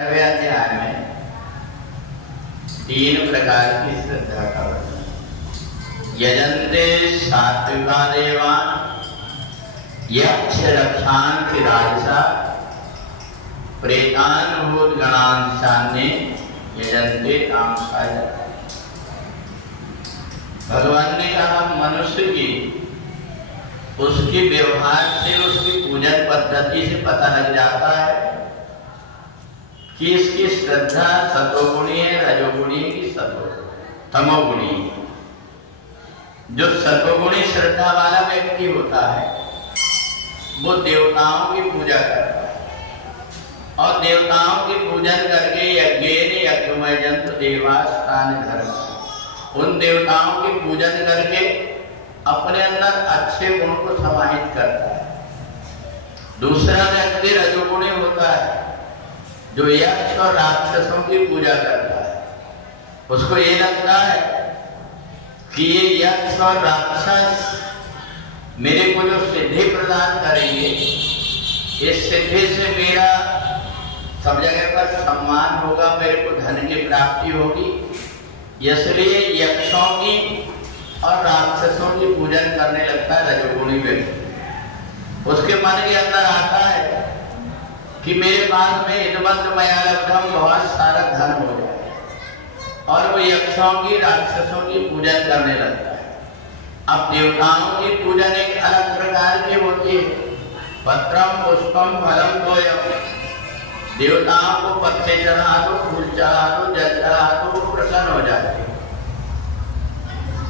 अध्याय में 3 प्रकार की श्रद्धा का वर्णन। यजन्ते सात्विका देवान् यक्ष रक्षांसि राजसा प्रेतान् भूतगणान् सान्ये यजन्ते तामसाय। भगवान ने कहा मनुष्य की उसकी व्यवहार से उसकी पूजन पद्धति से पता लग जाता है कि इसकी श्रद्धा सतोगुणी है, रजोगुणी है कि तमोगुणी है। जो सतोगुणी श्रद्धा वाला व्यक्ति होता है वो देवताओं की पूजा करता है और देवताओं की पूजन करके यज्ञेन यज्ञमय जंतु देवास्तान धर्म, उन देवताओं की पूजन करके अपने अंदर अच्छे गुण को समाहित करता है। दूसरा व्यक्ति रजोगुणी होता है जो यक्ष और राक्षसों की पूजा करता है। उसको ये लगता है कि ये यक्ष और राक्षस मेरे को जो सिद्धि प्रदान करेंगे, इस सिद्धि से मेरा सब जगह पर सम्मान होगा, मेरे को धन की प्राप्ति होगी, इसलिए यक्षों की और राक्षसों की पूजन करने लगता है रजोगुणी व्यक्ति। उसके मन के अंदर आता है कि मेरे पास में इदवंत मया लब्धम, बहुत सारा धन हो जाए, और वो यक्षों की राक्षसों की पूजन करने लगता है। अब देवताओं की पूजन एक अलग प्रकार की होती है। पत्रम पुष्पम फलम तोयम, देवताओं को पत्ते चढ़ा दो, फूल चढ़ा दो, जल चढ़ा दो, वो प्रसन्न हो जाते हैं।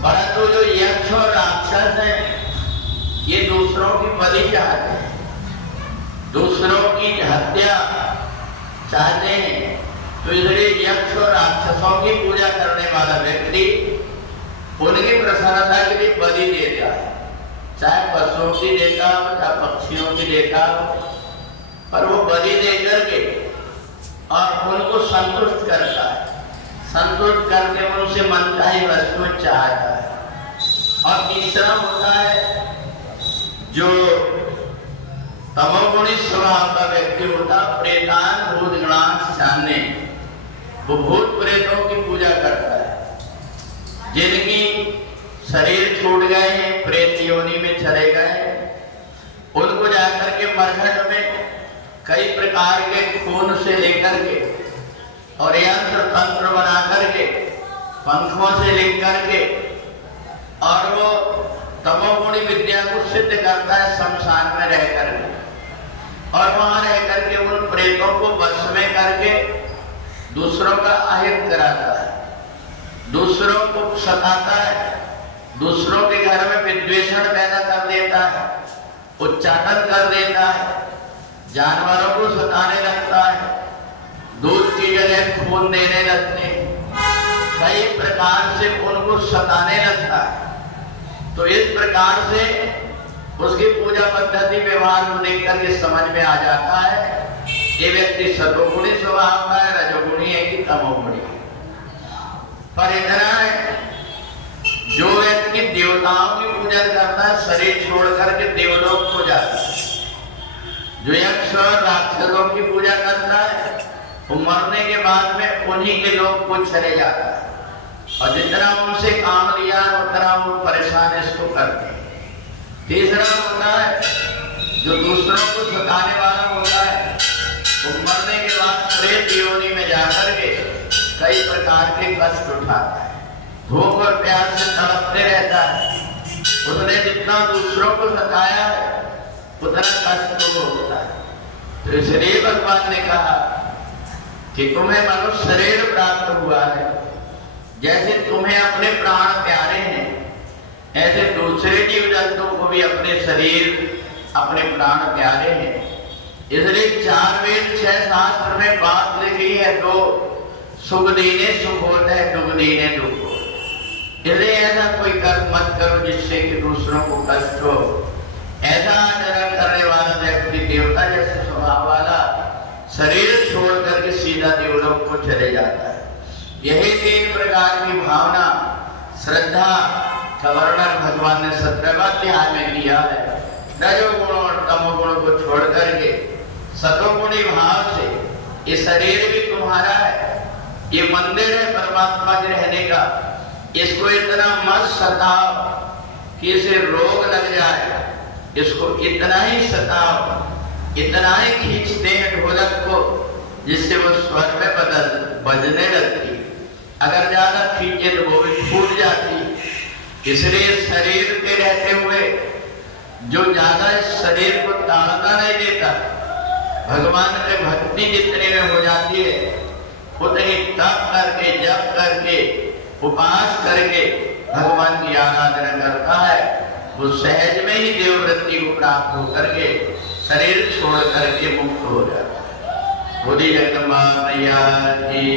परंतु जो यक्ष और राक्षस है ये दूसरों की बलि चाहते हैं, दूसरों की हत्या चाहते हैं। तो इसलिए यक्ष और राक्षसों की पूजा करने वाला व्यक्ति उनकी प्रसन्नता के लिए बलि देता है, चाहे पशुओं की देता हो, चाहे पक्षियों की देता हो, पर वो बलि दे करके और उनको संतुष्ट करता है। संतुष्ट करके उनसे मन का ही वस्तु चाहता है। और तीसरा होता है जो तमोगुणी स्वभाव का व्यक्ति होता, प्रेतान भूतगणान् सान्ये, वो भूत प्रेतों की पूजा करता है। जिनकी शरीर छूट गए हैं, प्रेत योनि में चले गए हैं, उनको जाकर के मरघट में कई प्रकार के खून से लेकर के और यंत्र तंत्र बना करके, पंखों से लिख करके, और वो तमोगुणी विद्या को सिद्ध करता है शमशान में रह करके, और वहां रह करके उन प्रेतों को वश में करके दूसरों का अहित कराता है, दूसरों को सताता है, दूसरों के घर में विद्वेषण पैदा कर देता है, उच्चाटन कर देता है, जानवरों को सताने लगता है, दूध की जगह खून देने लगते हैं, कई प्रकार से उनको सताने लगता है। तो इस प्रकार से उसकी पूजा पद्धति व्यवहार को देख करके समझ में आ जाता है ये व्यक्ति सतोगुणी स्वभाव का है, रजोगुणी है कि तमोगुणी है। पर इतना है जो व्यक्ति देवताओं की पूजा करता है, शरीर छोड़ करके देवलोक को जाता है। जो यक्ष और राक्षसों की पूजा करता है वो मरने के बाद में उन्हीं के लोग को चले जाता है, और जितना उनसे काम लिया उतना वो परेशान इसको करते हैं। तीसरा होता है जो दूसरों को सताने वाला होता है, वो मरने के बाद प्रेत योनि में जाकर के कई प्रकार के कष्ट उठाता है, भूख और प्यास से तड़पते रहता है। उसने जितना दूसरों को सताया है उतना कष्ट को होता है। तो इसलिए भगवान ने कहा कि तुम्हें मनुष्य शरीर प्राप्त हुआ है, जैसे तुम्हें अपने प्राण प्यारे हैं, ऐसे दूसरे जीव जंतुओं को भी अपने शरीर, अपने प्राण प्यारे हैं। इसलिए 4 वेद 6 शास्त्र में बात लिखी है, दो सुख दीने सुख होता है, दुख दीने दुख हो। इसलिए ऐसा कोई कर्म मत करो जिससे कि दूसरों को कष्ट हो। ऐसा आचरण करने वाला व्यक्ति देवता जैसे स्वभाव वाला शरीर छोड़ करके सीधा देवलोक को चले जाता है। यही 3 प्रकार की भावना श्रद्धा का वर्णन भगवान ने 17वें अध्याय में किया है। रजोगुण और तमोगुण को छोड़ करके सतोगुणी भाव से ये शरीर भी तुम्हारा है, ये मंदिर है परमात्मा के रहने का। इसको इतना मत सताओ कि इसे रोग लग जाए, इसको इतना ही सताओ, इतना ही खींचते हैं ढोलक को जिससे वो स्वर में बजने लगती। अगर ज्यादा खींचे तो वो भी फूट जाती। इसलिए शरीर के रहते हुए जो ज्यादा शरीर को ताड़ना नहीं देता, भगवान के भक्ति जितने में हो जाती है उतनी तप करके, जप करके, उपास करके भगवान की आराधना करता है, वो सहज में ही देववृत्ति को प्राप्त होकर के शरीर छोड़ करके मुक्त हो जाता है। बोली जगदम्बा मैया की।